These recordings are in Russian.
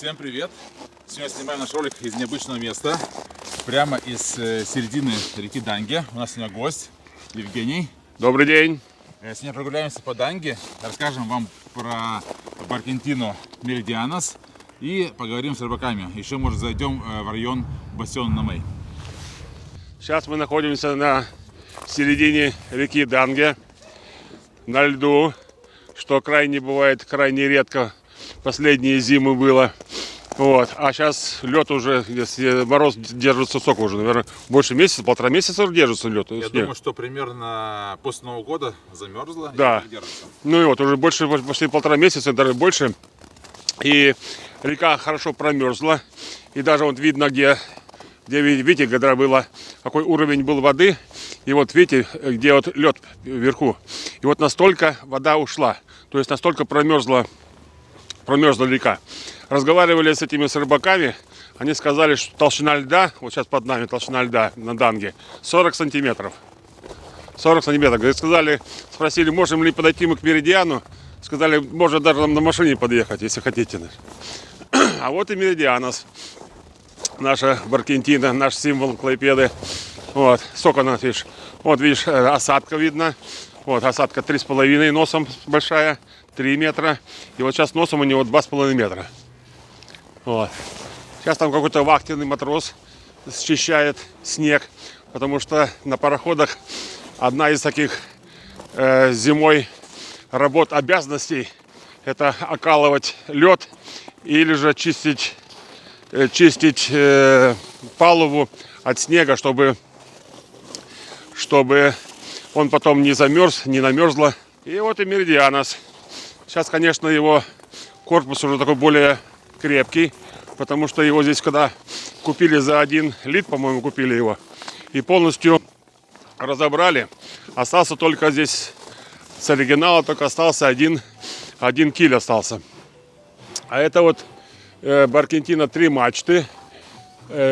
Всем привет! Сегодня снимаем наш ролик из необычного места, прямо из середины реки Данге. У нас сегодня гость Евгений. Добрый день! Сегодня прогуляемся по Данге, расскажем вам про Баркентину Меридианос и поговорим с рыбаками. Еще, может, зайдем в район Бассейн Намей. Сейчас мы находимся на середине реки Данге, на льду, что бывает крайне редко. Последние зимы было. Вот. А сейчас лед уже, если мороз держится, сколько уже, наверное, больше месяца, полтора месяца уже держится лед. Я думаю, что примерно после Нового года замерзло. Да. И держится. Ну и вот уже больше, почти полтора месяца, даже больше. И река хорошо промерзла. И даже вот видно, где видите, когда было, какой уровень был воды. И вот видите, где вот лед вверху. И вот настолько вода ушла. То есть настолько промерзла река. Разговаривали с этими рыбаками, они сказали, что толщина льда, вот сейчас под нами толщина льда на Данге, 40 сантиметров. 40 сантиметров. Спросили, можем ли подойти мы к Меридиану. Сказали, можно даже нам на машине подъехать, если хотите. А вот и Меридианос. Наша Баркентина, наш символ Клайпеды. Вот, сколько она, видишь? Вот, видишь, осадка видно. Вот, осадка 3,5 носом большая. 3 метра. И вот сейчас носом у него 2,5 метра. Вот. Сейчас там какой-то вахтенный матрос счищает снег. Потому что на пароходах одна из таких зимой работ, обязанностей — это окалывать лед или же чистить палубу от снега, чтобы он потом не замерз, не намерзло. И вот и Меридианос. Сейчас, конечно, его корпус уже такой более крепкий, потому что его здесь, когда купили за 1 лит, по-моему, купили его, и полностью разобрали, остался только здесь с оригинала, только остался один киль остался. А это вот Баркентина 3 мачты,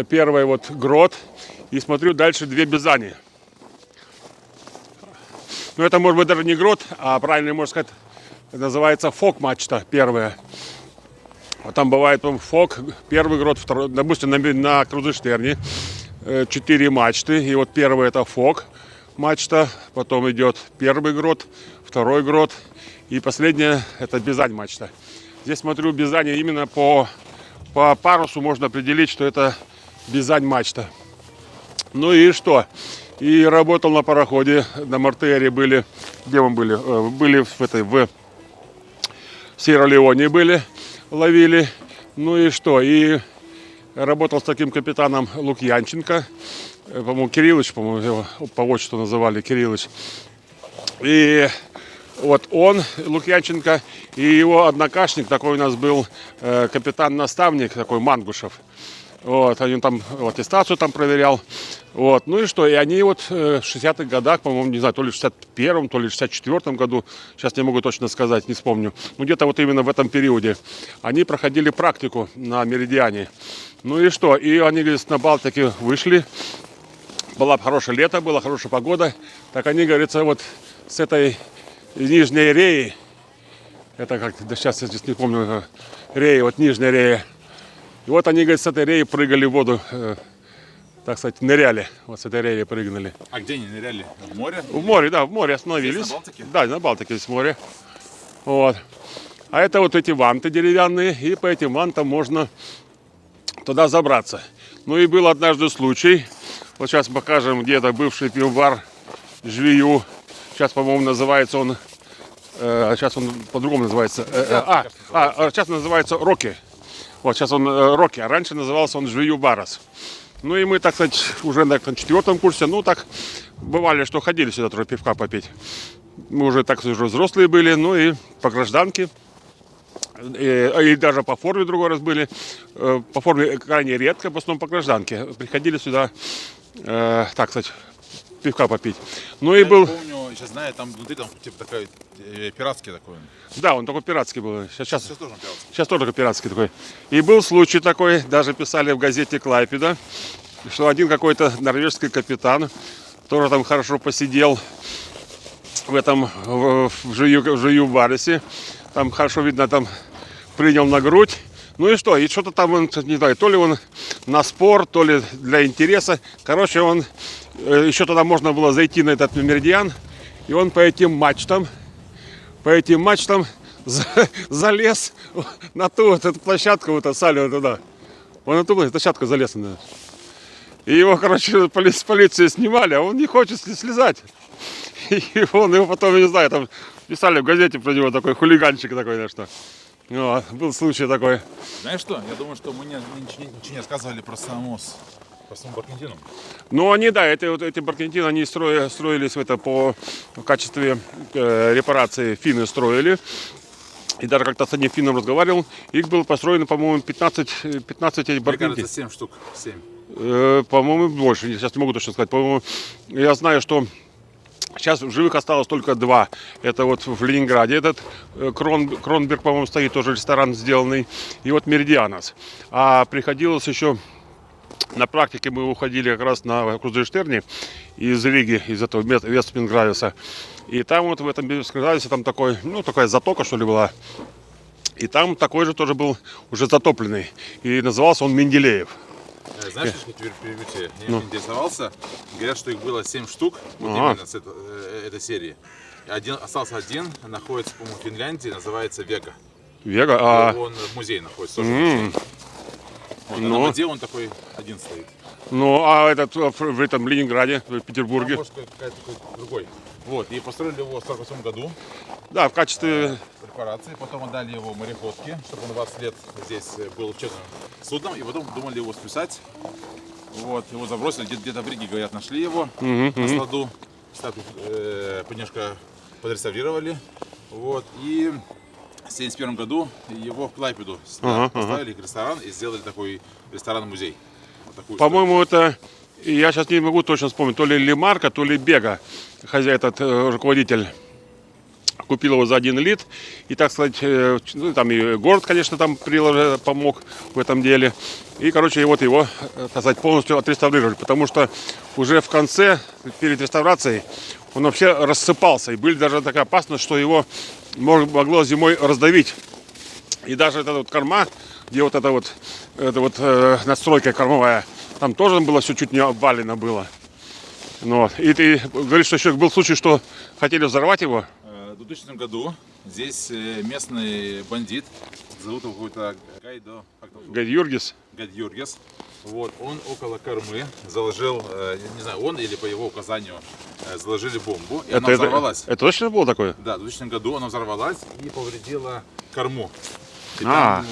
первая вот грот, и смотрю, дальше 2 бизани. Ну, это может быть даже не грот, а правильно можно сказать, называется фок-мачта первая. Вот там бывает фок, первый грот, второй, допустим, на Крузенштерне 4 мачты. И вот первый это фок-мачта, потом идет первый грот, второй грот. И последняя это бизань-мачта. Здесь смотрю, бизань именно по парусу можно определить, что это бизань-мачта. Ну и что? И работал на пароходе, на Мортере были. Где мы были? Были в Сьерра-Леоне были, ловили. Ну и что? И работал с таким капитаном Лукьянченко. По-моему, Кириллович, по-моему, его по отчеству называли Кириллович. И вот он, Лукьянченко, и его однокашник, такой у нас был капитан-наставник, такой Мангушев. Вот, они там аттестацию там проверял. Вот, ну и что? И они вот в 60-х годах, по-моему, не знаю, то ли в 61-м, то ли в 64-м году, сейчас не могу точно сказать, не вспомню. Ну, где-то вот именно в этом периоде. Они проходили практику на Меридиане. Ну и что? И они, говорит, на Балтике вышли. Была хорошее лето, была хорошая погода. Так они, говорится, вот с этой нижней реи, это как, да сейчас я здесь не помню, реи, вот нижняя рея. И вот они, говорит, с этой реи прыгали в воду, так сказать, ныряли. Вот с этой реи прыгнули. А где они ныряли? В море? В море, да, в море остановились. Здесь, на Балтике? Да, на Балтике есть море. Вот. А это вот эти ванты деревянные, и по этим вантам можно туда забраться. Ну и был однажды случай. Вот сейчас покажем, где это бывший пивбар Жвию. Сейчас, по-моему, называется он... сейчас он по-другому называется. Сейчас называется Роки. Вот сейчас он Роки, а раньше назывался он Жвию Барас. Ну и мы, так сказать, уже на 4-м курсе, ну так, бывали, что ходили сюда тоже пивка попить. Мы уже, так сказать, уже взрослые были, ну и по гражданке. И даже по форме другой раз были. По форме крайне редко, в основном по гражданке. Приходили сюда, так сказать, пивка попить. Ну и был... помню, сейчас знаю, там внутри там типа такой пиратский такой. Да, он такой пиратский был. Сейчас тоже пиратский. Сейчас тоже пиратский такой. И был случай такой, даже писали в газете Клайпеда, что один какой-то норвежский капитан тоже там хорошо посидел в Жию Барисе. Там хорошо видно, там принял на грудь. Ну и что? И что-то там, он, не знаю, то ли он на спор, то ли для интереса. Короче, он еще туда можно было зайти на этот меридиан. И он по этим мачтам залез на ту вот эту площадку, вот салю туда. Он на ту площадку залез. Наверное. И его, короче, полиция снимали, а он не хочет слезать. И он его потом, я не знаю, там писали в газете про него такой хулиганчик такой, да, что. Ну, был случай такой. Знаешь что? Я думаю, что мы ничего не рассказывали про саму Баркентину. Ну, они, да, эти Баркентины, они строились в качестве репарации, финны строили. И даже как-то с одним финном разговаривал. Их было построено, по-моему, 15 этих Мне Баркентин. кажется, 7 штук. 7. По-моему, больше. Сейчас не могу точно сказать. По-моему, я знаю, что сейчас в живых осталось только 2. Это вот в Ленинграде этот Кронберг, по-моему, стоит, тоже ресторан сделанный. И вот Меридианас. А приходилось еще... На практике мы уходили как раз на Крузенштерне из Риги, из этого Вестмингрависа. И там вот в этом Вестмингрависе там такая затока, что ли, была. И там такой же тоже был уже затопленный. И назывался он Менделеев. Знаешь, что теперь перебью тебя? Я интересовался. Говорят, что их было 7 штук, вот именно с этой серии. Остался один, находится, по-моему, в Финляндии, называется Вега. Вега? Он в музее находится. Тоже вот, на воде он такой один стоит. Ну, а этот в этом Ленинграде, в Петербурге? Может, какой-то другой. Вот, и построили его в 1948 году. Да, в качестве... Репарации. Потом отдали его мореходке, чтобы он 20 лет здесь был учебным судном. И потом думали его списать. Вот, его забросили, где-то в Риге, говорят, нашли его на складу. Статую немножко подреставрировали. Вот, и в 1971 году его в Клайпеду поставили ресторан и сделали такой ресторан-музей. Вот по-моему, это, я сейчас не могу точно вспомнить, то ли Лемарка, то ли Бега, этот руководитель, купил его за 1 лит. И, так сказать, ну, там и город, конечно, там помог в этом деле. И, короче, вот его, так сказать, полностью отреставрировали, потому что уже в конце, перед реставрацией, он вообще рассыпался. И была даже такая опасность, что его могло зимой раздавить. И даже эта вот корма, где вот эта вот настройка кормовая, там тоже было все чуть не обвалено было. Ну, вот. И ты говоришь, что еще был случай, что хотели взорвать его? В 2000 году здесь местный бандит, зовут его какой-то Гайдюргис. Гайдюргис. Вот, он около кормы заложил, не знаю, он или по его указанию заложили бомбу, и она взорвалась. Это точно было такое? Да, в 2000 году она взорвалась и повредила корму. И там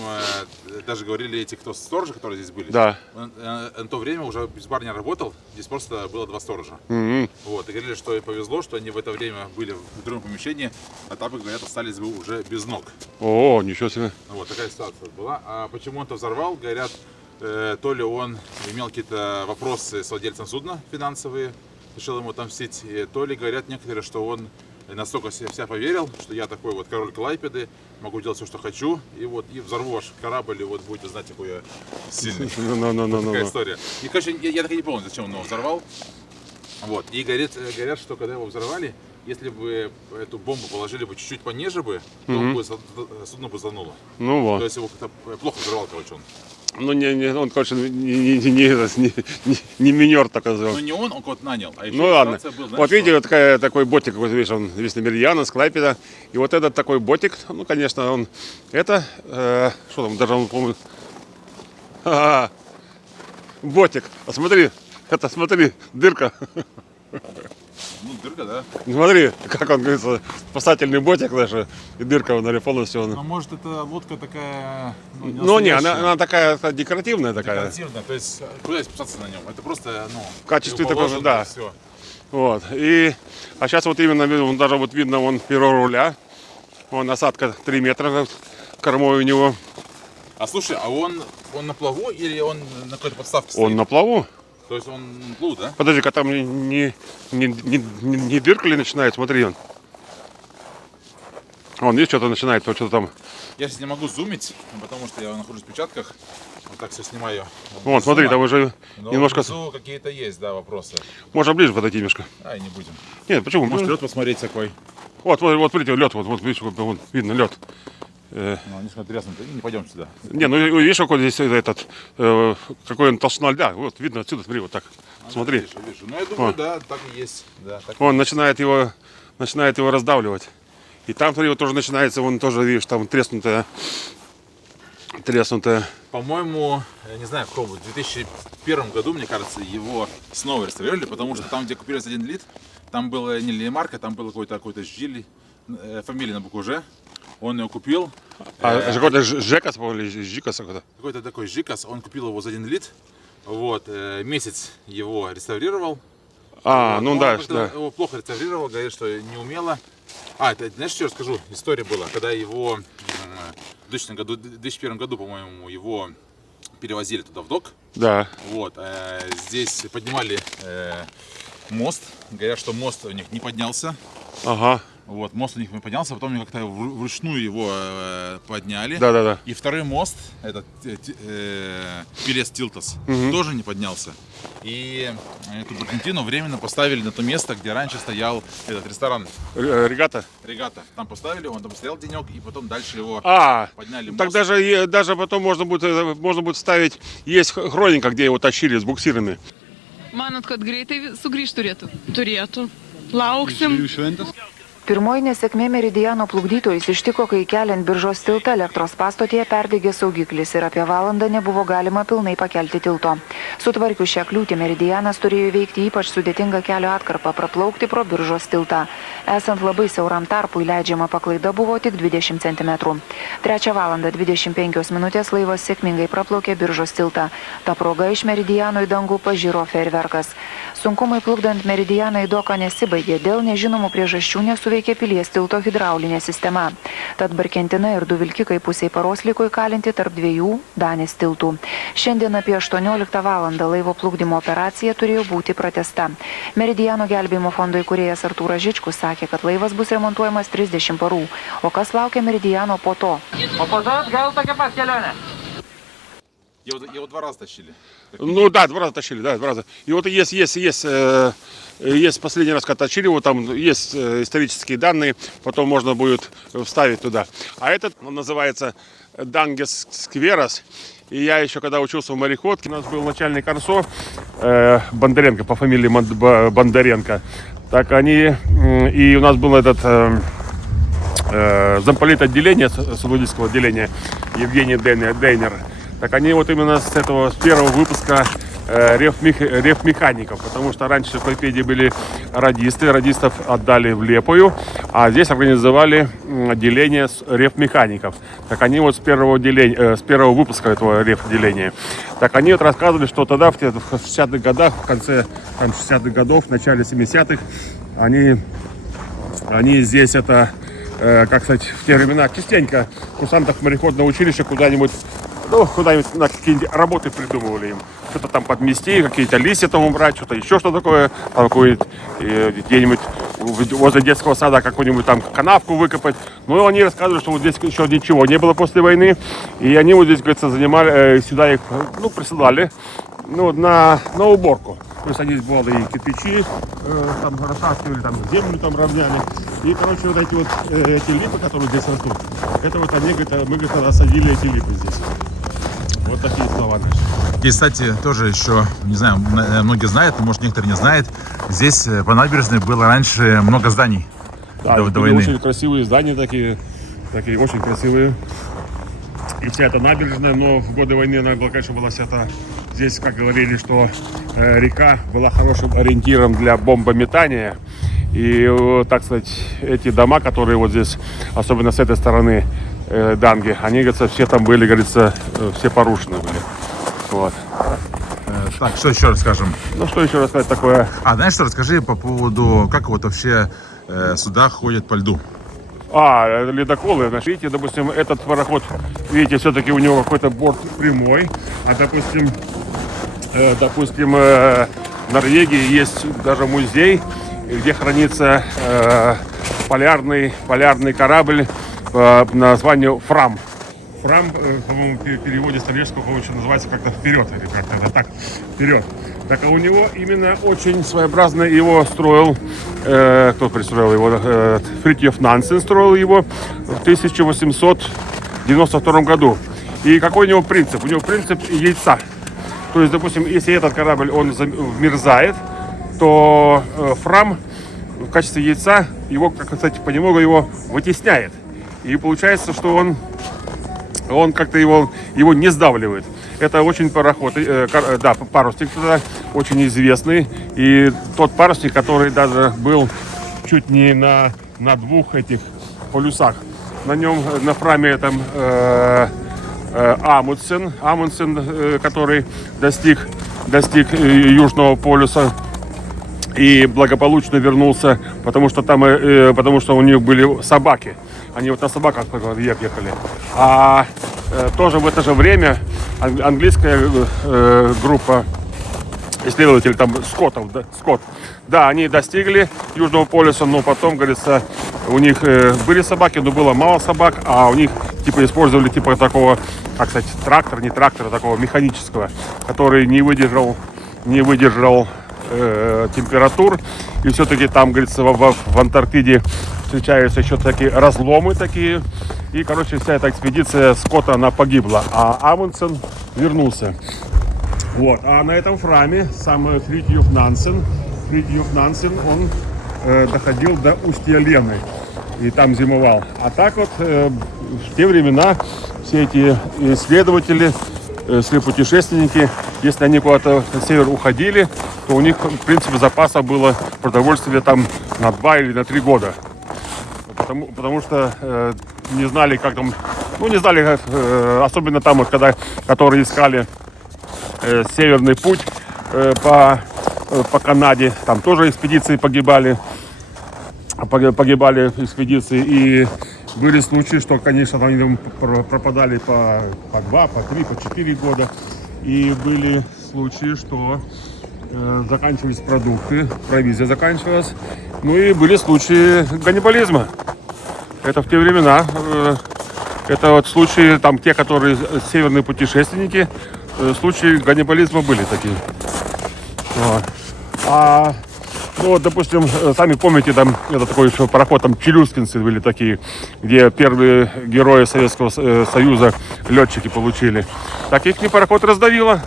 даже говорили эти, кто сторожи, которые здесь были. Да. На то время уже без бар не работал, здесь просто было 2 сторожа. Вот, и говорили, что повезло, что они в это время были в другом помещении, а там, говорят, остались бы уже без ног. О, ничего себе. Вот такая ситуация была. А почему он-то взорвал, говорят, то ли он имел какие-то вопросы с владельцем судна финансовые, решил ему отомстить, то ли говорят некоторые, что он настолько себя поверил, что я такой вот король Клайпеды, могу делать все, что хочу, и взорву ваш корабль, и вот будете знать, какой я сильный. Такая история. И, конечно, я так и не помню, зачем он его взорвал. Вот. И говорят, что когда его взорвали, если бы эту бомбу положили бы чуть-чуть пониже бы, то судно бы затонуло. Ну вот. То есть его как-то плохо взорвал, короче, он. Ну, он, короче, не минер так называл. Ну, не он кого-то нанял. А еще ну, ладно. Был, знаешь, вот видите, вот такой ботик, какой-то, видишь, он весь на Меридиана, с Клайпеда. И вот этот такой ботик, ну, конечно, он, это, что там, даже он, по-моему, ботик. А смотри, дырка. Ну, дырка, да. Смотри, как он говорится, спасательный ботик даже, и дырка полностью. Ну, может, это лодка такая... Ну, не, она такая декоративная такая. Декоративная, то есть, куда спасаться на нем? Это просто, в качестве такого, да. Все. Вот, а сейчас вот именно, даже вот видно, вон перо руля, вон насадка 3 метра кормой у него. А слушай, а он на плаву или он на какой-то подставке стоит? Он на плаву. То есть он плыл, да? Подожди-ка, там не дырка ли начинает, смотри он. Вон, видишь, что-то начинает, что-то там. Я сейчас не могу зумить, потому что я нахожусь в перчатках. Вот так все снимаю. Вон, смотри, там уже немножко... внизу какие-то есть, да, вопросы. Можно ближе подойти немножко. Ай, не будем. Нет, почему? Может, лед посмотреть какой. Вот, смотрите, лед, вот, видишь, вот, видно лед. Ну, они треснуты. Не пойдем сюда. Не, ну видишь, какой здесь этот, какой он толщина льда. Вот видно отсюда, смотри, вот так. Смотри. Вижу. Ну, я думаю, да, так и есть. Да, так Он начинает его раздавливать. И там, смотри, вот тоже начинается, вон тоже, видишь, там треснутая. По-моему, я не знаю, в каком, в 2001 году, мне кажется, его снова реставрировали, потому что там, где купили за 1 лит, там было не Лемарка, там было какой-то Жили, фамилия на букву Ж. Он его купил. Какой-то Жекас, или Жикас какой-то. Какой-то такой Жикас, он купил его за 1 лит. Вот, месяц его реставрировал. А, ну Он да, как-то да. его плохо реставрировал, говорит, что не умело. Это, знаешь, что я расскажу? История была, когда его в 2001 году, по-моему, его перевозили туда в док. Да. Вот, здесь поднимали мост. Говорят, что мост у них не поднялся. Ага. Вот, мост у них не поднялся, потом они как-то вручную его подняли. Да. И второй мост, этот Пелес Тилтас, тоже не поднялся. И эту бригантину временно поставили на то место, где раньше стоял этот ресторан Регата. Регата. Там поставили, он там стоял денек, и потом дальше его подняли мост. Так даже потом можно будет ставить, есть хроника, где его тащили с буксирами. Manot, kad greitai sugrįš turėtų? Turėtų. Lauksim. Pirmoji nesėkmė Meridiano plukdytojus ištiko, kai keliant Biržos tiltą elektros pastotėje perdegė saugiklis ir apie valandą nebuvo galima pilnai pakelti tilto. Sutvarkius šią kliūtį Meridianas turėjo veikti ypač sudėtingą kelio atkarpą praplaukti pro Biržos tiltą. Esant labai siauram tarpui leidžiama paklaida buvo tik 20 cm. 3 valandą 25 minutės laivas sėkmingai praplaukė Biržos tiltą. Ta proga iš Meridiano į dangų pažiro fejerverkas. Sunkumai plukdant Meridianą į doką nesibaigė, dėl nežinomų priežasčių nesuveikė Pilies tilto hidraulinė sistema. Tad Barkentina ir 2 vilkikai pusiai paros liko įkalinti tarp 2 Danės tiltų. Šiandien apie 18 valandą laivo plukdymo operacija turėjo būti pratęsta. Meridiano gelbėjimo fondo įkūrėjas Artūras Žičkus sakė, kad laivas bus remontuojamas 30 parų. O kas laukia Meridiano po to? O po to gal tokia pat kelionė. Его 2 раза тащили. Ну да, 2 раза тащили, да, 2 раза. И вот есть последний раз, когда тащили его, там есть исторические данные, потом можно будет вставить туда. А этот называется Дангес Скверас. И я еще, когда учился в мореходке, у нас был начальник АРСО Бондаренко, по фамилии Бондаренко. Так и у нас был этот замполит отделения, Судудийского отделения Евгений Дейнер. Так они вот именно с первого выпуска рефмехаников, потому что раньше в Клайпеде были радисты, радистов отдали в Лепою, а здесь организовали отделение рефмехаников. Так они вот с первого выпуска этого рефотделения. Так они вот рассказывали, что тогда в 60-х годах, в конце 60-х годов, в начале 70-х, они здесь как сказать, в те времена частенько курсантов мореходного училища куда-нибудь на какие-нибудь работы придумывали им. Что-то там подмести, какие-то листья там убрать, что-то еще что такое. Там где-нибудь возле детского сада какую-нибудь там канавку выкопать. Ну, они рассказывали, что вот здесь еще ничего не было после войны. И они вот здесь, говорится, сюда их, присылали, на уборку. То есть они бывало и кирпичи там растаскивали, там землю там равняли. И, короче, вот эти липы, которые здесь растут, это вот они, мы, рассадили эти липы здесь. Вот такие слова наши. И, кстати, тоже еще, не знаю, многие знают, может, некоторые не знают, здесь по набережной было раньше много зданий до войны. Очень красивые здания такие очень красивые. И вся эта набережная, но в годы войны она была, конечно, была вся эта... Здесь, как говорили, что река была хорошим ориентиром для бомбометания. И, так сказать, эти дома, которые вот здесь, особенно с этой стороны Данги, они, говорится, все там были, говорится, все порушены были. Вот. Так, что еще расскажем? Ну, что еще рассказать такое? Знаешь что, расскажи по поводу, как вот вообще суда ходят по льду. Ледоколы, видите, допустим, этот пароход, видите, все-таки у него какой-то борт прямой, а допустим, в Норвегии есть даже музей, где хранится полярный корабль по названию Фрам. Фрам, по-моему, в переводе с норвежского, по-моему, называется как-то вперед, или как-то так, вперед. Так, а у него именно очень своеобразно его строил, кто пристроил его, Фритьёф Нансен строил его в 1800 в 92 году. И какой у него принцип? У него принцип яйца. То есть, допустим, если этот корабль, он вмерзает, то Фрам в качестве яйца его, как, кстати, понемногу его вытесняет. И получается, что он как-то его не сдавливает. Это очень пароход, парусник тогда, очень известный. И тот парусник, который даже был чуть не на двух этих полюсах. На нем, на Фраме там Амундсен, который достиг Южного полюса и благополучно вернулся, потому что у них были собаки. Они вот на собаках ехали. А тоже в это же время английская группа исследователей, там Скотт, они достигли Южного полюса, но потом, говорится, у них были собаки, но было мало собак, а у них типа использовали типа такого, как сказать, не трактора, такого механического, который не выдержал температур. И все-таки там, говорится, в Антарктиде встречаются еще такие разломы такие. И, короче, вся эта экспедиция Скотта, она погибла, а Амундсен вернулся. Вот. А на этом Фраме сам Фритьёф Нансен, он доходил до устья Лены и там зимовал. А так вот в те времена все эти исследователи, путешественники, если они куда-то на север уходили, то у них, в принципе, запаса было продовольствия там на 2 или на 3 года. Потому что не знали, как там, особенно там, вот, которые искали северный путь по Канаде, там тоже экспедиции погибали экспедиции, и были случаи, что, конечно, они там пропадали по 2, по 3, по 4 года, и были случаи, что заканчивались продукты, провизия заканчивалась, ну и были случаи ганнибализма. Это в те времена, это вот случаи, там те, которые северные путешественники, случаи ганнибализма были такие. Вот. Допустим, сами помните, там это такой еще пароход, там челюскинцы были такие, где первые герои Советского Союза летчики получили. Так их пароход раздавило,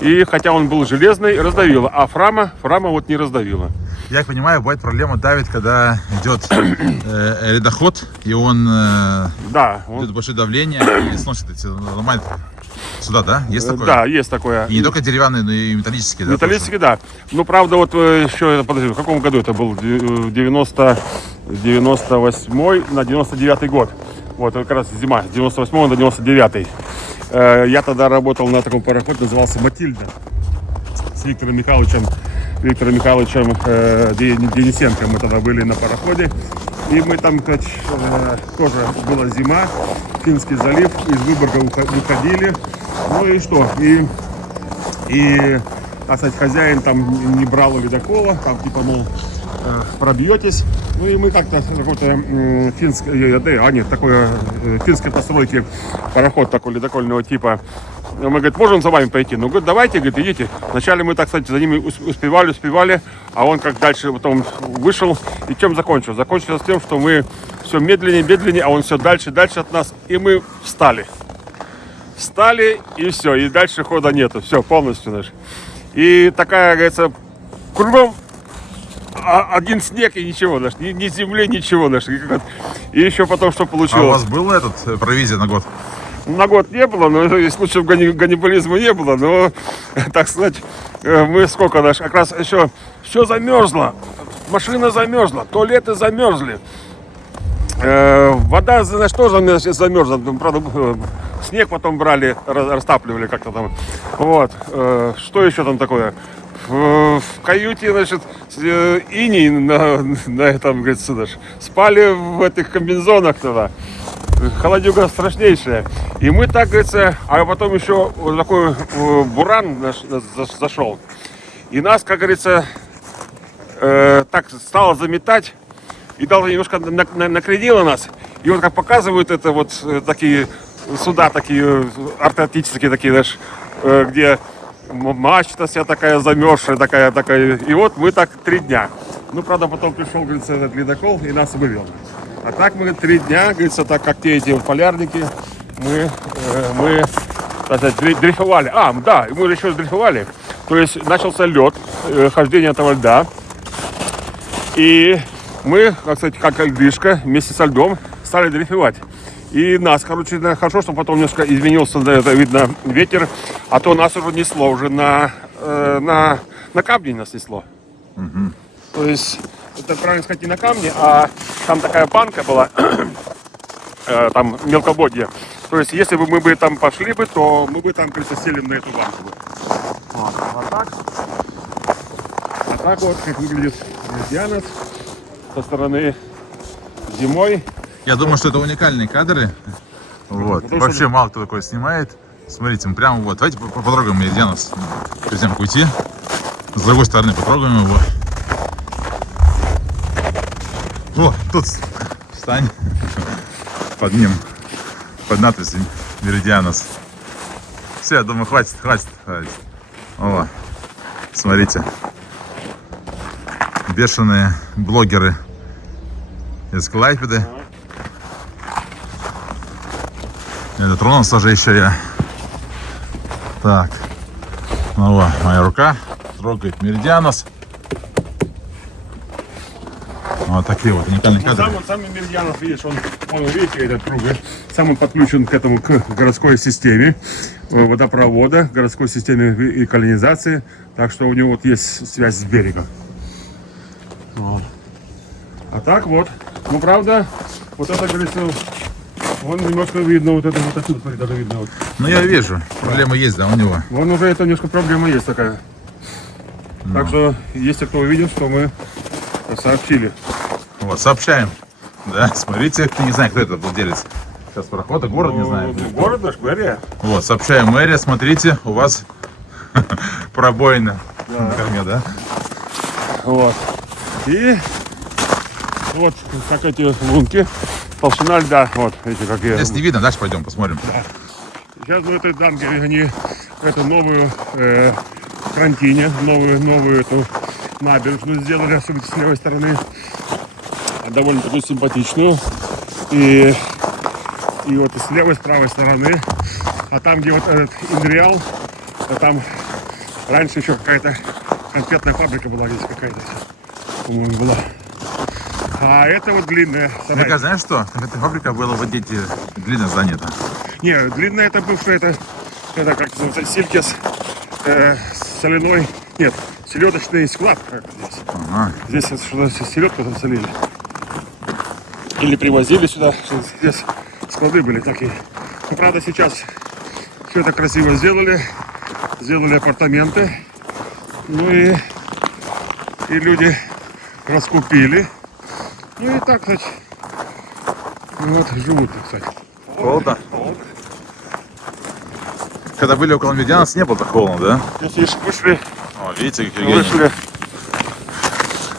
и хотя он был железный, раздавило, а Фрама вот не раздавило. Я понимаю, бывает проблема давит, когда идет ледоход, и он идет большое давление и сносит эти, ломает сюда, да? Есть такое? Да, есть такое. И не только деревянные, но и металлические, да? Металлические, да. Ну, правда, вот еще, подожди, в каком году это был? 98 на 99 год. Вот, как раз зима, с 98 на 99. Я тогда работал на таком пароходе, назывался «Матильда», с Виктором Михайловичем Денисенко. Мы тогда были на пароходе. И мы там, тоже была зима, Финский залив, из Выборга выходили. Ну и что? И так сказать, хозяин там не брал ледокола, там типа, мол, пробьетесь. Ну и мы как-то какой-то финской постройки пароход такой ледокольного типа. Мы, говорит, можем за вами пойти? Ну, говорит, давайте, говорит, идите. Вначале мы, так сказать, за ними успевали, а он как дальше потом вышел. И чем закончилось? Закончилось тем, что мы все медленнее, а он все дальше от нас. И мы встали, и все, и дальше хода нету. Все, полностью наш. И такая, говорится, кругом один снег и ничего, наш, ни земли, ничего, наш. И еще потом, что получилось. А у вас был провизия на год? На год не было, но случаев ганнибализма не было, но, так сказать, мы сколько наш, как раз еще все замерзло, машина замерзла, туалеты замерзли, вода, значит, тоже замерзла, правда, снег потом брали, растапливали как-то там, вот, что еще там такое? В каюте, значит, иней на этом, говорится, спали в этих комбинезонах тогда. Холодюга страшнейшая. И мы так, говорится, а потом еще вот такой буран зашел. И нас, как говорится, так стало заметать. И даже немножко накренило нас. И вот как показывают это вот такие суда, такие артактические, такие, знаешь, где мачта вся такая замерзшая, такая. И вот мы так 3 дня. Ну, правда, потом пришел, говорится, этот ледокол и нас вывел. А так мы 3 дня, говорится, так как те эти полярники, мы так сказать, дрейфовали. Да, мы еще дрейфовали. То есть начался лед, хождение этого льда. И мы, как сказать, как льдышка, вместе со льдом стали дрейфовать. И нас, короче, хорошо, что потом немножко изменился, это видно, ветер, а то нас уже несло, уже на камни нас несло. То есть, это правильно сказать, не на камни, а там такая банка была, там мелководье. То есть, если бы мы бы там пошли бы, то мы бы там присели на эту банку. Вот. А так вот, как выглядит Меридианос со стороны зимой. Я думаю, что это уникальные кадры. Вот. Потому Вообще что- мало кто такое снимает. Смотрите, мы прямо вот. Давайте потрогаем Меридианос перед тем, как уйти. С другой стороны потрогаем его. О, тут встань под ним, под надписью Меридианос. Все, я думаю, хватит. О, смотрите. Бешеные блогеры из Клайпеды. Это тронулся же еще я. Так. Ну вот, моя рука трогает Меридианос. Вот такие вот уникальные Ну, кадры. сам Меридианос, видишь, он видите, этот круг, сам он подключен к этому, к городской системе водопровода, городской системе и канализации, так что у него вот есть связь с берегом. Вот. А так вот, ну правда, вот это, говорится, вон немножко видно, вот это вот отсюда, смотри, даже видно. Вот. Ну я вижу, проблема есть, да, у него. Вон уже это немножко проблема есть такая. Так что, если кто увидел, что мы сообщили. Вот, сообщаем. Да, смотрите, кто не знает, кто это владелец. Сейчас прохода, город не знаю. Ну, город наш, мэрия. Вот, сообщаем мэрия, смотрите, у вас пробоина на корме, да? Вот. И вот как эти лунки, толщина льда, вот эти какие. Здесь не видно, дальше пойдем посмотрим. Сейчас ну, это данги, они эту новую карантине, новую эту набережную сделали, особенно с левой стороны, довольно-таки симпатичную. И вот с левой, с правой стороны. А там, где вот этот Индриал, там раньше еще какая-то конфетная фабрика была здесь какая-то, по-моему, была. А это вот длинная Мне сарай. кажется, знаешь что? Эта фабрика была в Одессе длинно занята. Не, длинная это бывшая, это как называется, Силькис, соляной, нет, селедочный склад. Как здесь. Ага. Здесь что-то селедку там солили. Или привозили сюда, что здесь склады были такие. Ну, правда, сейчас все это красиво сделали апартаменты. Ну и люди раскупили. Ну и так, кстати, ну вот живут, кстати. Холодно? Когда были около Меридианаса, не было так холодно, да? Если вышли, О, видите, как Евгений. вышли.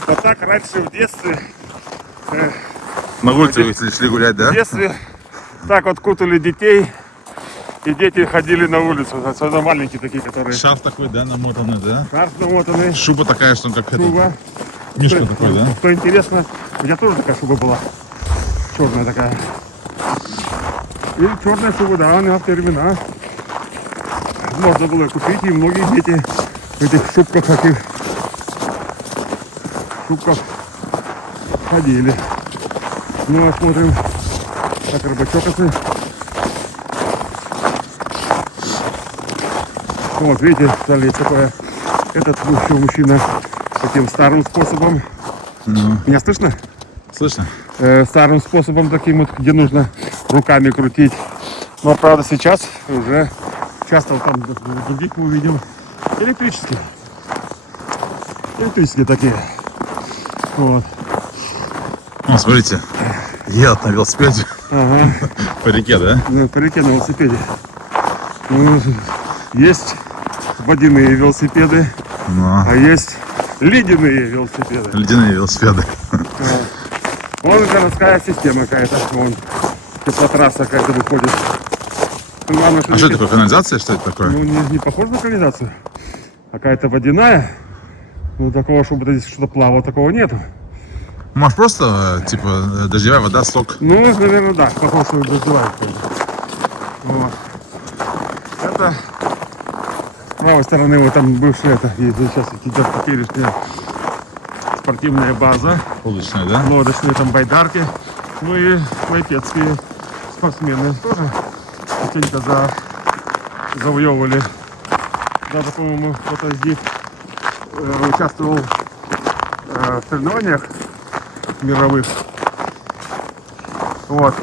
А так раньше в детстве, На улице вы шли гулять, да? в детстве так вот кутали детей, и дети ходили на улицу, особенно маленькие такие, которые Шарф такой, да, намотанный, да? шарф намотанный, Шуба такая, что как это, шуба. мишка такой, да? Что интересно, у меня тоже такая шуба была, черная такая. И черная шуба, да, она в те времена можно было купить, и многие дети в этих шубках ходили. Ну, а смотрим, как рыбачок это. Вот, видите, стали такое, этот еще мужчина таким старым способом. Меня слышно? Слышно? Старым способом таким вот, где нужно руками крутить. Но, правда, сейчас уже часто вот там других мы увидим электрические. Электрические такие. Вот. О, смотрите, едут на велосипеде Ага. по реке, да? Ну, по реке на велосипеде. Ну, есть водяные велосипеды, Ну, а есть ледяные велосипеды. ледяные велосипеды. Вон городская система какая-то. Вон теплотрасса какая-то выходит. Ну, главное, А что это такое, канализация, что это такое? Ну, не похоже на канализацию. Какая-то водяная. Ну, такого, чтобы здесь что-то плавало, такого нету. Может просто, типа, дождевая вода, сок. Ну, наверное, да, похоже, что раздувает. Вот. Это с правой стороны, вот там бывшая, это есть сейчас теперешняя спортивная база, Лодочная, да? лодочные там байдарки, ну и лайтецкие спортсмены тоже частенько завоевывали. Даже, по-моему, кто-то здесь участвовал в соревнованиях мировых. Вот.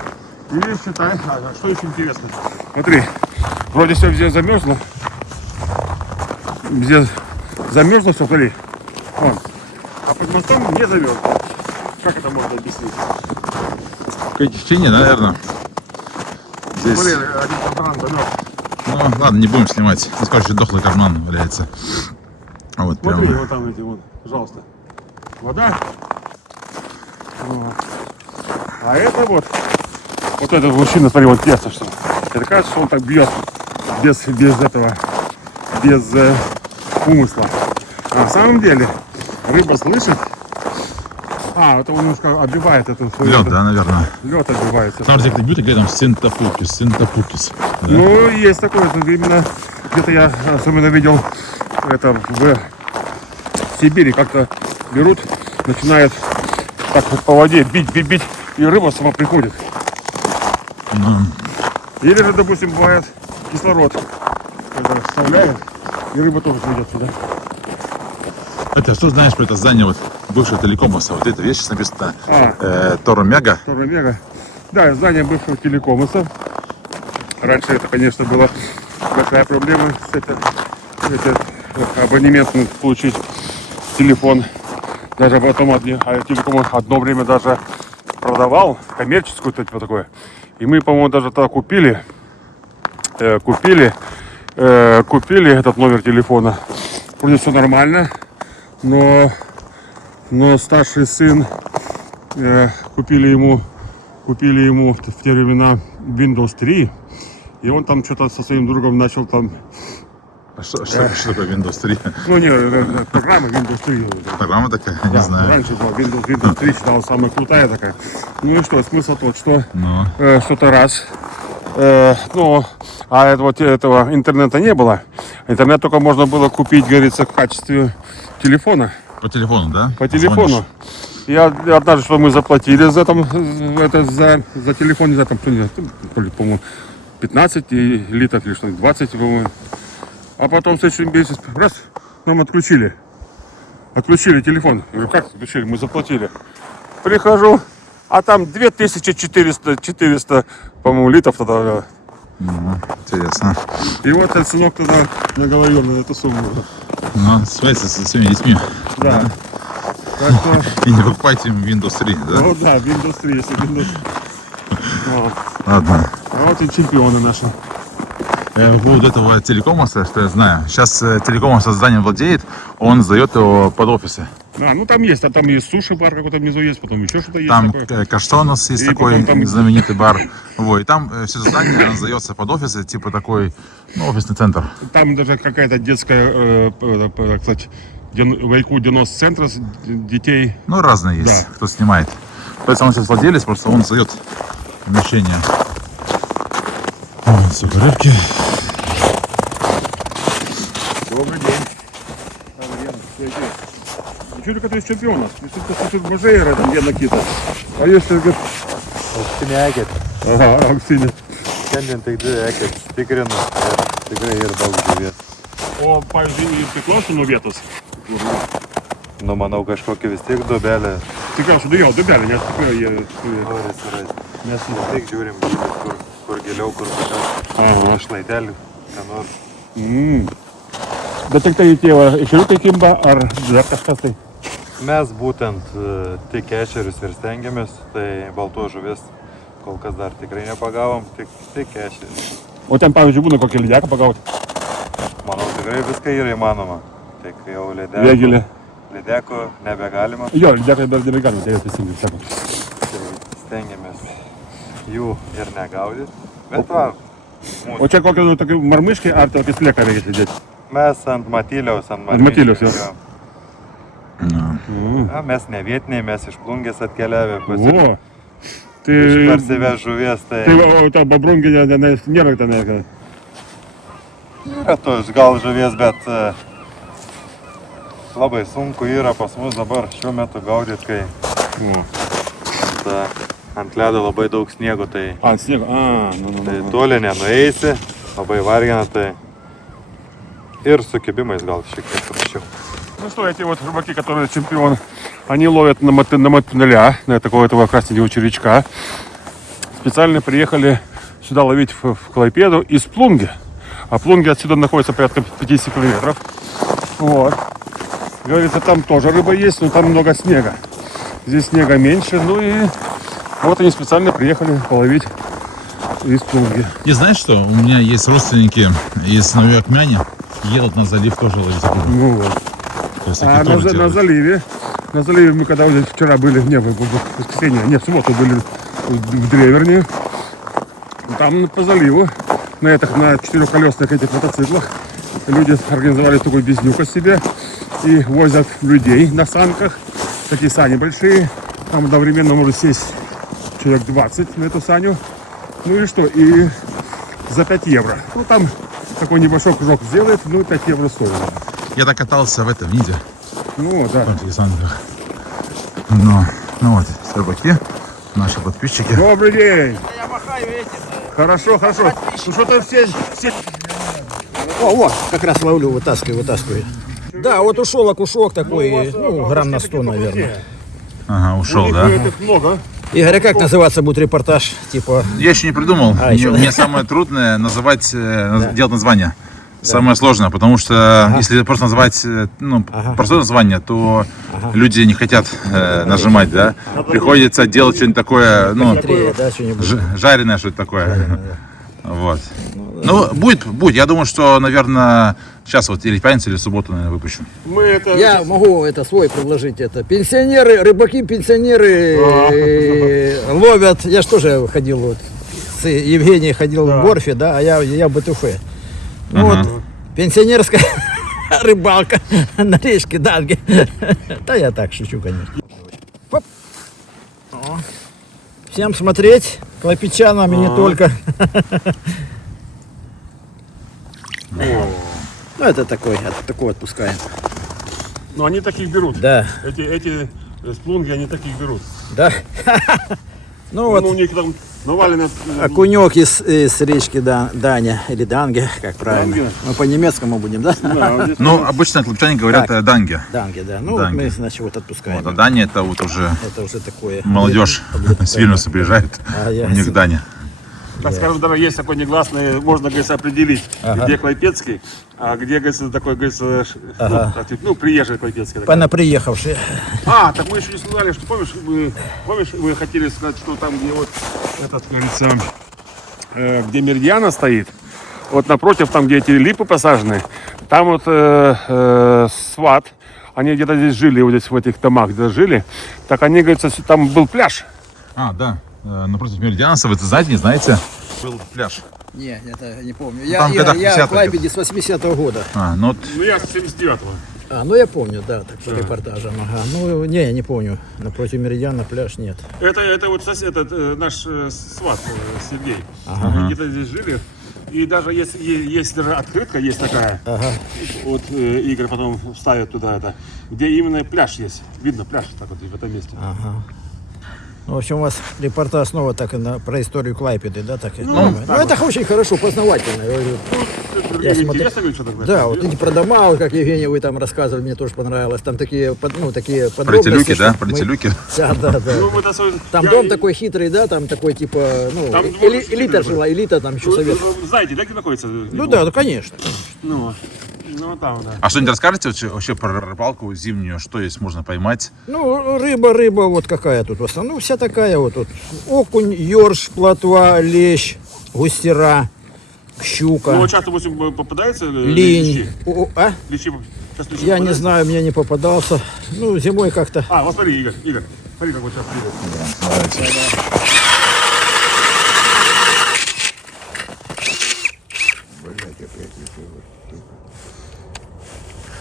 И считай, что еще интересно. Смотри, вроде все везде замерзло. Везде замерзло все, смотри. Вон. А под мостом не замерзло. Как это можно объяснить? Какое течение, да, наверное? Здесь... Блин, один пацан замерз. Ну, ладно, не будем снимать. Здесь, короче, дохлый карман валяется. Вот Смотри, прямо. вот там эти, вот, пожалуйста. Вода. Вот. А это вот этот мужчина, смотри, вот тесно, что. Это кажется, что он так бьет без этого, без умысла. А на самом деле рыба слышит. Это он немножко оббивает эту свою. Лед, да, наверное. Лед отбивается. Там где-то бьют и говорят, там синтопукис. Да? Ну, есть такое, это именно где-то я особенно видел это в Сибири, как-то берут, начинают так вот по воде бить, и рыба сама приходит. Ну, Или же, допустим, бывает кислород это вставляет, и рыба тоже придет сюда. это что знаешь про это здание вот бывшего телекомоса? Вот это вещь написано Торомега. Торомега. Да, здание бывшего телекомоса. Раньше это, конечно, была большая проблема с этим абонемент получить телефон. Даже потом телеком одно время даже продавал коммерческую типа такое. И мы, по-моему, даже тогда купили этот номер телефона. Вроде все нормально, но старший сын купили ему в те времена Windows 3, и он там что-то со своим другом начал там. А что такое Windows 3? Ну не, программа Windows 3. Программа такая? Не Да, знаю. раньше была Windows 3 считалась самая крутая такая. Ну и что, смысл тот, что Ну. что-то раз. Этого интернета не было. Интернет только можно было купить, говорится, в качестве телефона. По телефону, да? По телефону. Звонишь. И однажды, что мы заплатили за телефон, не знаю, там, по-моему, 15 литров или что-нибудь, 20, по-моему. А потом в следующем месяце, раз, нам отключили. Отключили телефон. Я говорю, как отключили? Мы заплатили. Прихожу, а там 2400, по-моему, литров тогда. Интересно. И вот этот сынок тогда наговорил на эту сумму. Ну, связь со своими детьми. Да. Так что, И не покупайте им Windows 3, да? ну да, Windows 3, если Windows. Вот. Ладно. А вот и чемпионы наши. По поводу этого телекомоса, что я знаю. Сейчас телекомос зданием владеет, он сдает его под офисы. Ну там есть суши-бар какой-то внизу есть, потом еще что-то есть Там такое. Каштонос есть И такой потом там- знаменитый бар. Вот, и там все здание оно сдается под офисы, типа такой, офисный центр. Там даже какая-то детская, кстати, Вайку Денос-центр детей. Ну, разные есть, Да. кто снимает. То есть он сейчас владелец, просто он сдает помещение. Вот, сука, рыбки. Добрый день. Ничего, который из чемпионов. Если ты Божеера, там Гена Кита. А если, говорит, Auksinė ага, Аксинья. šiandien tik 2 ekės tikrinu ir tikrai ir daug žuvies. O, pavyzdžiui, priklauso nuo vietos. Nu, manau, kažkokia vis tiek duobelė Tikriausiai dubelė, nes tikrai jie turi. nori surasti. Mes Vis tiek žiūrim, kur giliau, kur toliau. Aha. Šlaitelį, ką nors. Bet tik tai tie ešeriukai kimba, ar dar kažkas tai? Mes būtent tik ešerius ir stengiamės, tai baltos žuvies kol kas dar tikrai nepagavom, tik ešerius. O ten, pavyzdžiui, būna kokią lydeką pagauti. Manau, tikrai viską yra įmanoma. Tik jau Vėgėlė. lydeko nebegalima, Jo, lydeką dar nebegalima, tai teisingai sakot. tai stengiamės jų ir negaudyti. Bet va, O čia kokie nu, tokie marmiškai, ar tokie slieką reikia sėdėti? mes ant matyliaus, Ant matyliaus, jo. jo. Ну, A, mes ne vietiniai, mes iš Plungės atkeliavę, Во! Ты... parsiveš žuvies, tai Ты вот там бобрунги нервы там, наверное. yra to gal žuvies, bet labai sunku yra pas mus dabar šiuo metu gaudyti, kai ant ledo labai daug sniego, tai, А, снег. tai toli nenueisi, labai vargina, tai ir su kibimais gal šiek tiek prašiau. Ну что, эти вот рыбаки, которые чемпион, они ловят на мотыля, на такого этого красненького червячка. Специально приехали сюда ловить в Клайпеду из Плунги. А Плунги отсюда находится порядка 50 километров. Вот. Говорится, там тоже рыба есть, но там много снега. Здесь снега меньше, ну и вот они специально приехали половить из Плунги. И знаешь что? У меня есть родственники из Новоякмяни, едут на залив тоже ловить рыбу. Ну вот. То есть А такие тоже на делают. заливе мы когда вот вчера были, в воскресенье, в субботу были в Древерне, там по заливу, на четырехколесных этих мотоциклах, люди организовали такой безнюка себе и возят людей на санках, такие сани большие, там одновременно может сесть человек 20 на эту саню, ну и что, и за 5 евро, ну там такой небольшой кружок сделает, ну 5 евро стоит. Я так катался в Ниде, Ну да. в этих санках. Ну вот, рыбаки, наши подписчики. Добрый день! Хорошо, хорошо. Ну что-то все... О, как раз ловлю, вытаскиваю. Да, вот ушел окушок такой, ну, грамм на 100, наверное. Ага, ушел, да? Этих много. Игорь, а как называться будет репортаж? Типа, Я еще не придумал. еще. Мне самое трудное называть, делать название. Самое сложное, потому что если просто назвать простое название, то люди не хотят нажимать, да. Приходится делать что-нибудь такое, быстрее, да, что-нибудь. жареное что-то такое. Вот. Ну, будет. Я думаю, что, наверное, сейчас вот или в пятницу, или в субботу, наверное, выпущу. Мы это... Я могу это свой предложить. Это пенсионеры, рыбаки, пенсионеры ловят. Я же тоже ходил вот с Евгенией ходил в Борфе, да, а я в Батуфе. Вот пенсионерская рыбалка на речке Данге. Да я так шучу, конечно. Оп. О. Всем смотреть, клайпедчанам и не только. Ну это такой отпускаем. Ну они таких берут. Да, Эти сплунги, они таких берут. да. Ну вот. Ну у них там навалено... Окунек из речки Даня или Данге, как правильно. Данге. Мы по-немецкому будем, да? Да, здесь Ну, обычно клубчане говорят данге. Данге, да. Ну Данге. вот мы, значит, вот отпускаем. Вот, а Дания это вот уже Это уже такое. молодежь с Вильнюса приезжает. А, У ясно. них Дания. так скажем, даже есть такой негласный, можно, говорится, определить, где Клайпедский, а где, говорится, такой, говорится, приезжий Клайпедский. Понаприехавшие. А, так мы еще не сказали, что помнишь, мы хотели сказать, что там, где вот этот, говорится, где Меридиана стоит, вот напротив, там, где эти липы посажены, там вот сват, они где-то здесь жили, вот здесь в этих домах где жили, так они, говорится, там был пляж. А, да. Напротив Меридианса, вы знаете, не знаете? Был пляж. Не, это не помню. Там Я когда в Клайпеде с 80-го года. Ну вот, Ну, я с 79-го. Ну я помню, да, так по репортажам. Ага. Ну, не, я не помню. Напротив Меридиана пляж нет. Это вот сосед, наш сват Сергей. Они где-то здесь жили. И даже есть даже открытка, есть такая. Вот Игорь потом ставит туда это, где именно пляж есть. Видно пляж так вот в этом месте. Ну, в общем, у вас репортаж снова так про историю Клайпеды, да, так? так это очень хорошо, познавательно. Я говорю, я смотрю- Интересно, говорит, что такое? Да, вот эти про дома, вот как Евгений вы там рассказывали, мне тоже понравилось. Там такие, такие про подробности. эти люки, да? что Про эти мы- люки. Да. Ну, мы это Там я- дом такой хитрый, да, там такой типа, ну, Там двор элита хитрый жила, элита там еще Вы совет. знаете, да, где находится? Ну да, конечно. Ну там, да. А что-нибудь расскажете вообще про рыбалку зимнюю? Что есть можно поймать? Ну, рыба, вот какая тут в основном. Ну, вся такая вот тут. Окунь, ёрш, плотва, лещ, густера, щука, Ну, вот часто, допустим, попадается линь. личи? Личи, сейчас личи Я не попадаются? знаю, мне не попадался. Ну, зимой как-то. А, вот смотри, Игорь, смотри, как вот сейчас придет.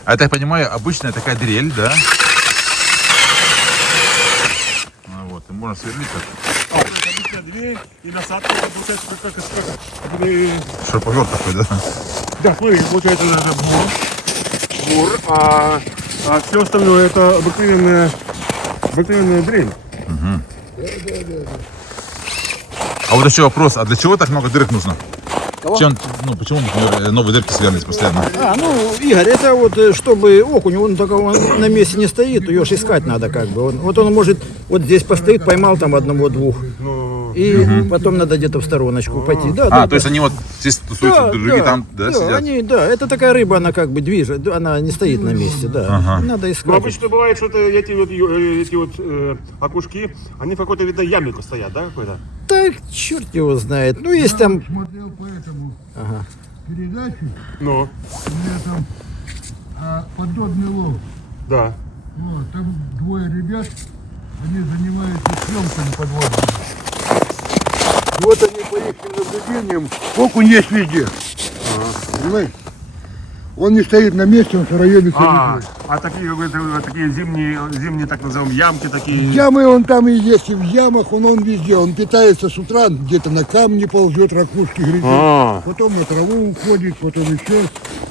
А это, я понимаю, обычная такая дрель, да? можно сверлить. А, вот это обычная дверь и насадка, это получается как Шуруповерт такой, да? да, смотри, получается даже бур, а все остальное это обыкновенная дрель. А вот еще вопрос, а для чего так много дырок нужно? Кого? Чем, ну, почему, например, новые дырки сверлить постоянно? Игорь, это вот чтобы окунь, он только он на месте не стоит, ее же искать надо как бы. Вот он может вот здесь постоит, поймал там одного-двух. И потом надо где-то в стороночку пойти. Да, То есть они вот здесь тусуются, другие там, да, сидят? Это такая рыба, она как бы движет, она не стоит на месте, да. Надо Ну, искать. обычно бывает, что эти вот окушки, они в какой-то, видно, ямику стоят, да, какой-то? Так, черт его знает. Ну, есть там... Смотрел по этому передачу, Ну, у меня там подводный лов. да. Вот, там двое ребят, они занимаются съемками подводными. Вот они по их наблюдениям, окунь есть везде. Понимаешь? Он не стоит на месте, он в районе стоит. А такие зимние, так называемые, ямки такие. Ямы он там и есть, и в ямах он везде. Он питается с утра, где-то на камни ползет, ракушки грызет. Потом на траву уходит, потом еще.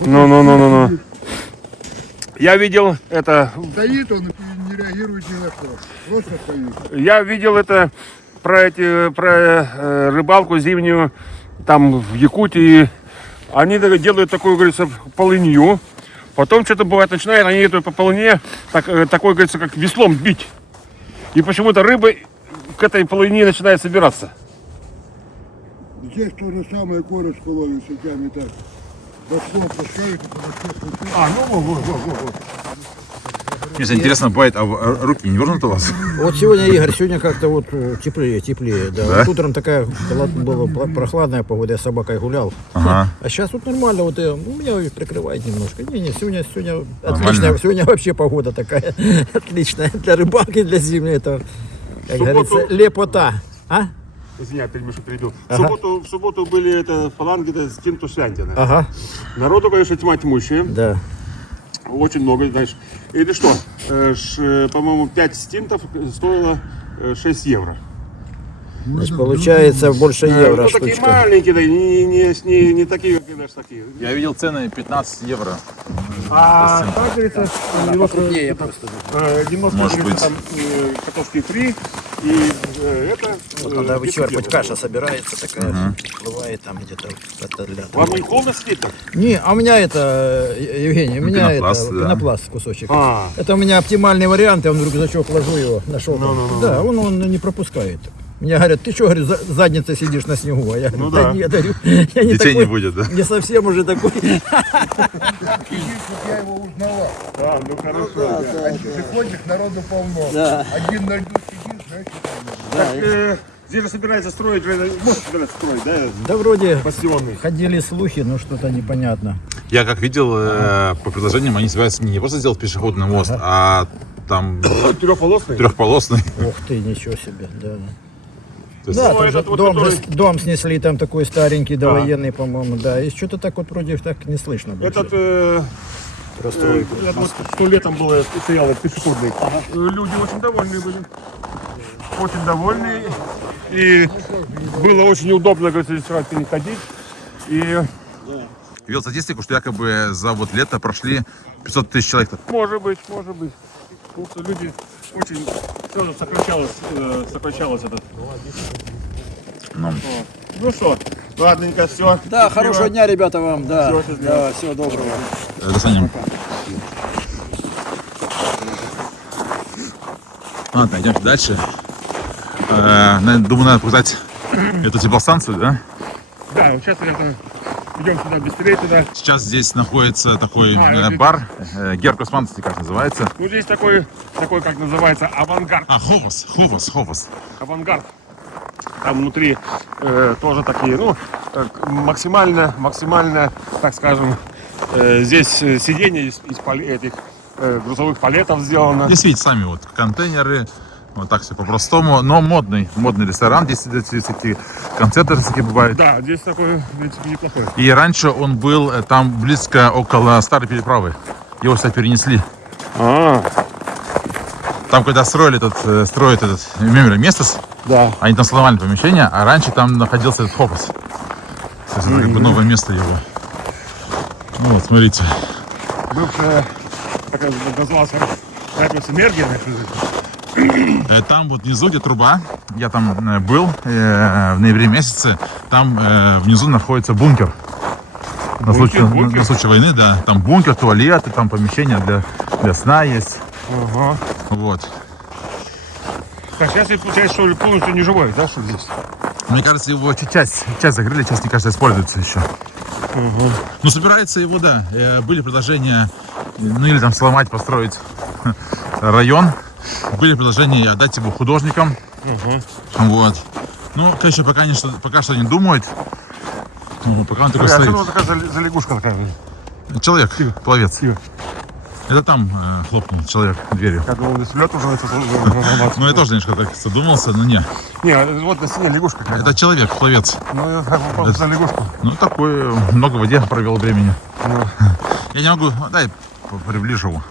Ну. Я видел это, Стоит он и не реагирует ни на что. Просто стоит. я видел это про рыбалку зимнюю, там в Якутии. Они делают такую, говорится, полынью. Потом что-то бывает, начинают они эту по полыне такой, говорится, как веслом бить. И почему-то рыбы к этой полыне начинают собираться. Здесь то же самое корочку ловит сетями так. Башком пускают и по башке. Мне интересно, бывает, а руки не вернут у вас? Вот сегодня, Игорь, сегодня как-то вот теплее, да. Да? Вот утром такая была прохладная погода, я с собакой гулял. Ага. А сейчас вот нормально, вот меня прикрывает немножко. Не, сегодня Нормально. отлично, сегодня вообще погода такая отличная для рыбалки, для зимней. Это, как говорится, лепота. А? Извиняюсь, перебил. Ага. В субботу были фаланги с Тинту Свянтина. Ага, Народу, конечно, тьма тьмущая. да. Очень много, знаешь. Или что? По-моему, 5 стинтов стоило 6 евро. Значит, получается больше евро Ну, такие штучка. маленькие, да, не такие, как знаешь, такие. Я видел цены 15 евро. А так, говорится, немножко, Покрупнее просто. немножко Может говорится, быть. там картошки фри, и это... Когда 10 вычерпать, евро. каша собирается такая, бывает там где-то. Вам не холодно сидит? Не, а у меня это, Евгений, у меня Пенопласт, это да. пенопласт кусочек. А. Это у меня оптимальный вариант, я в рюкзачок ложу его, нашел. Да, он не пропускает. Мне говорят, ты что, говорю, задницей сидишь на снегу? А я говорю, Ну да да. нет, говорю, я не Детей такой, не будет, да? не совсем уже такой. Я его узнавал. Да, ну хорошо. Ты ходишь, народу полно. Да. Один на льду сидит, значит, Так, здесь же собирается строить, может собирается строить, да? Да вроде Бастионный. ходили слухи, но что-то непонятно. Я как видел, по предложениям они собираются не просто сделать пешеходный мост, а там Трехполосный? трехполосный. Ух ты, ничего себе, да. То есть, Да, Ну, там этот же вот, дом, который- дом снесли, там такой старенький, довоенный, по-моему, да. И что-то так вот вроде так не слышно больше. Этот, Расстройку. я думаю, что летом было, стоял пешеходный. Люди очень довольны были. Очень довольны. И было очень удобно, говорится, здесь раз переходить. И видел статистику, что якобы за вот лето прошли 500 тысяч человек. может быть. Потому что люди очень сразу сокращалось этот. Ну что, ладненько, все. Да, хорошего дня, ребята, вам, да. Всего счастливо. Да, всего доброго. До свидания. Ладно, идем дальше. Думаю, надо показать эту теплостанцию, да? Да, вот сейчас идем сюда, быстрее туда. Сейчас здесь находится такой это- бар, Герб Косманцев, как называется. Ну здесь такой, как называется, авангард. Ховос. Авангард. Там внутри тоже такие, ну, максимально, так скажем, здесь сиденья из этих грузовых палетов сделано. Здесь видите сами вот контейнеры, вот так все по-простому, но модный ресторан, здесь такие концерты такие бывают. Да, здесь такой, в принципе, неплохой. И раньше он был там близко около старой переправы. Его, кстати, перенесли. Там, когда строят этот мемориал Местос, Да. они там сломали помещение, а раньше там находился этот фокус. То есть это как бы новое место его. Ну, вот, смотрите. Бывшая, как она называлась, радиус энергии. Там вот внизу, где труба, я там был в ноябре месяце, там внизу находится бункер. На случай войны, да. Там бункер, туалеты, там помещение для сна есть. Ага. Вот. Так, сейчас и получается, что полностью не живой, да, что здесь? Мне кажется, его часть закрыли, часть, мне кажется, используется еще. Ну, собирается его, да. Были предложения, ну, или там сломать, построить район. Были предложения отдать его художникам. Вот. Ну, конечно, пока что не думают. Ну, пока он только стоит. А что такая за лягушка такая? Человек, пловец. Тихо. Это там хлопнул человек дверью. Я думал, здесь лед уже. Ну, я тоже немножко так задумался, но не. Не, вот на стене лягушка какая-то. Это человек, пловец. Ну, я просто за лягушку. Ну, такой, много в воде провел времени. Ну. Я не могу, дай приближу его.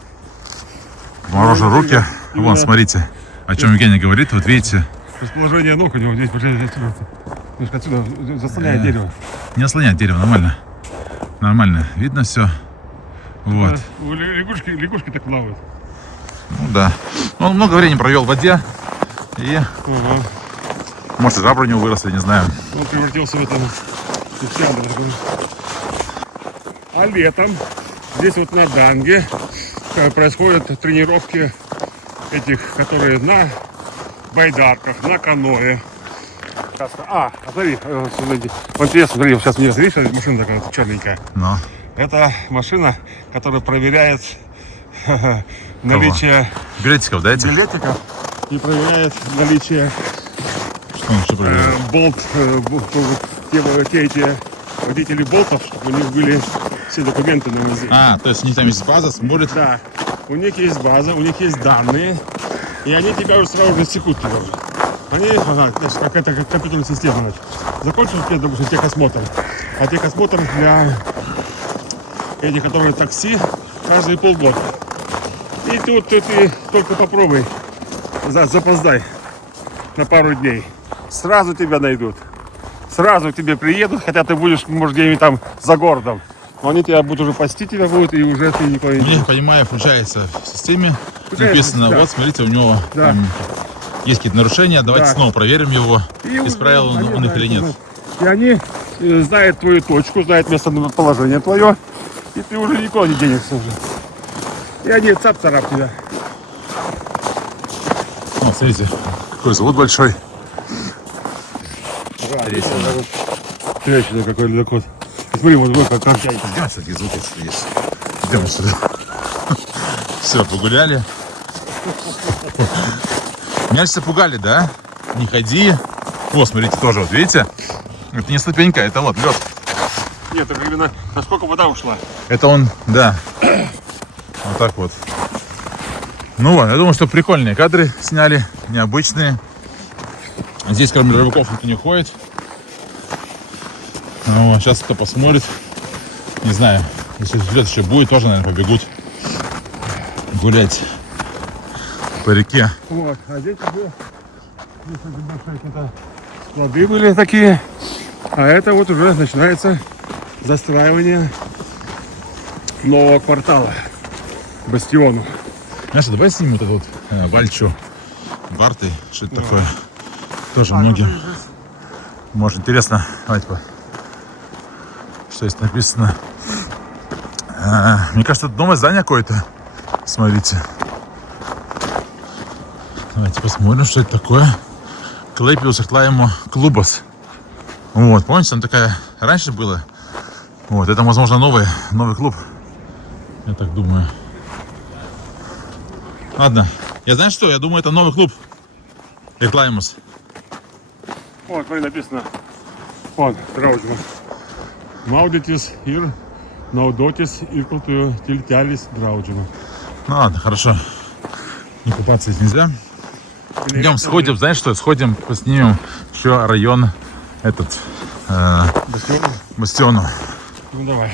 Морожу руки. Вон, смотрите, о чем Евгений говорит. Вот видите. Расположение ног у него здесь, немножко отсюда заслоняет дерево. Не ослоняет дерево, нормально. Нормально, видно все. Вот. Лягушки так плавают. Ну да. Он много времени провел в воде. И, может, и жабры у него выросли, не знаю. Он превратился в это. А летом здесь вот на Данге происходят тренировки этих, которые на байдарках, на каноэ. Смотри, вот интересно, смотри, сейчас мне видишь, машина такая черненькая. Но. Это машина, которая проверяет наличие Билетиков дайте. билетиков и проверяет наличие Что он еще проверяет? эти водители болтов, чтобы у них были все документы на языке. То есть у них там есть база, смотрит. Да, у них есть база, у них есть данные, и они тебя уже сразу засекут тебя уже. Они, значит, какая-то компьютерная система, значит, закончил, допустим, техосмотр. А техосмотр для этих, которые такси, каждые полгода. И тут ты только попробуй, запоздай на пару дней. Сразу тебя найдут. Сразу к тебе приедут, хотя ты будешь, может, где-нибудь там за городом. Но они тебя будут уже пасти, тебя будут, и уже ты никуда не... Я понимаю, включается в системе. Включается, Написано, да. вот, смотрите, у него Да. там есть какие-то нарушения, давайте Да. снова проверим его, И исправил уже он их или нет. И они знают твою точку, знают местоположение твое, и ты уже никуда не денешься уже. И они цап-царап тебя. Вот, смотрите, какой завод большой. Интересно, какой ледокот. Смотри, вот как Идем, кстати, звуки есть. Идем сюда. Все, погуляли. Меня все пугали, да? Не ходи. Вот, смотрите, тоже, вот видите? Это не ступенька, это вот лед. Нет, это именно насколько вода ушла. Это он, да. Вот так вот. Ну вот, я думаю, что прикольные кадры сняли, необычные. Здесь, кроме рыбаков, никто не ходит. Ну, сейчас кто посмотрит. Не знаю, если лед еще будет, тоже, наверное, побегут гулять по реке. Вот, а здесь уже склады были такие. А это вот уже начинается застраивание нового квартала. Бастиону. Знаешь, давай снимем вот эту вот Вальчу Барты. Что это такое? Тоже многим. Может, интересно. Давайте что здесь написано. Мне кажется, это новое здание какое-то. Смотрите. Давайте посмотрим, что это такое. Клейпиус Реклаймо Клубас. Вот, помните, там такая раньше было. Вот, это, возможно, новый клуб. Я так думаю. Ладно. Я знаю что? Я думаю, это новый клуб. Реклаймус. Вот, смотри, написано. Вот, Драудžma. Maudėtis ir naudotis įkultųjų tiltelis Драудžma. Ну ладно, хорошо. Не купаться здесь нельзя. Идем, сходим, знаешь что? Сходим, поснимем еще район этот Бастиону. Ну давай.